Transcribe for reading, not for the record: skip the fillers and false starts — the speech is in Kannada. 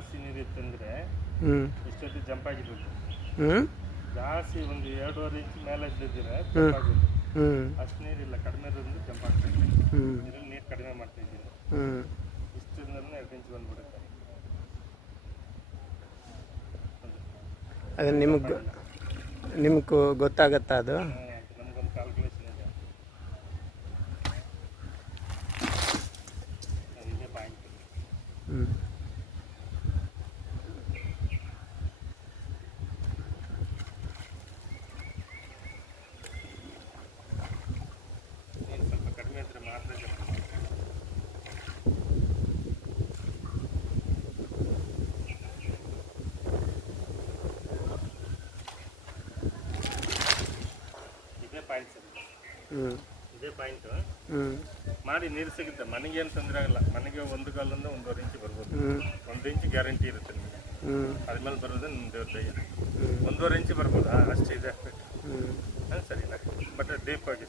ಜಾಸ್ತಿ ನೀರಿತ್ತಂದರೆ ಇಷ್ಟೊತ್ತು ಜಂಪ್ ಆಗಿರ್ಬೇಕು. ಜಾಸ್ತಿ ಒಂದು 2.5 ಇಂಚ್ ಮೇಲೆ ಇದ್ದಿದ್ರೆ ಜಂಪ್ ಆಗೋದು. ಅಷ್ಟು ನೀರಿಲ್ಲ, ಕಡಿಮೆ ಇರೋದ್ರಿಂದ ಜಂಪ್ ಆಗ್ತದೆ. ಇದರಲ್ಲಿ ನೀರು ಕಡಿಮೆ ಮಾಡ್ತಾ ಇದ್ದೀನಿ. ಇಷ್ಟರಿಂದ 2 ಇಂಚ್ ಬಂದ್ಬಿಡುತ್ತೆ. ಅದು ನಿಮ್ಗೆ ಗೊತ್ತಾಗತ್ತಾ ಅದು? ನಮಗೊಂದು ಕ್ಯಾಲ್ಕುಲೇಷನ್ ಇದೆ. ಇದೇ ಪಾಯಿಂಟ್. ನೀರು ಸ್ವಲ್ಪ ಕಡಿಮೆ ಇದ್ದರೆ ಮಾತ್ರ ಜಂಪ್ ಮಾಡ್ತೀವಿ. ಇದೇ ಪಾಯಿಂಟ್ ಸರ್. ಇದೇ ಪಾಯಿಂಟು ಮಾಡಿ ನೀರು ಸಿಗುತ್ತೆ. ಮನೆಗೇನು ತೊಂದರೆ ಆಗಲ್ಲ. ಮನೆಗೆ 1 ಕಾಲಿಂದ 1.5 ಇಂಚ್ ಬರ್ಬೋದು. 1 ಇಂಚ್ ಗ್ಯಾರಂಟಿ ಇರುತ್ತೆ ನಿಮಗೆ. ಅದ್ಮೇಲೆ ಬರೋದು ನಿಮ್ಮ ದೇವ್ರ ದಯ. 1.5 ಇಂಚ್ ಬರ್ಬೋದಾ? ಅಷ್ಟು ಇದೆ. ಹಾಂ ಸರಿನಾ? ಬಟ್ ಡೀಪ್ ಆಗಿ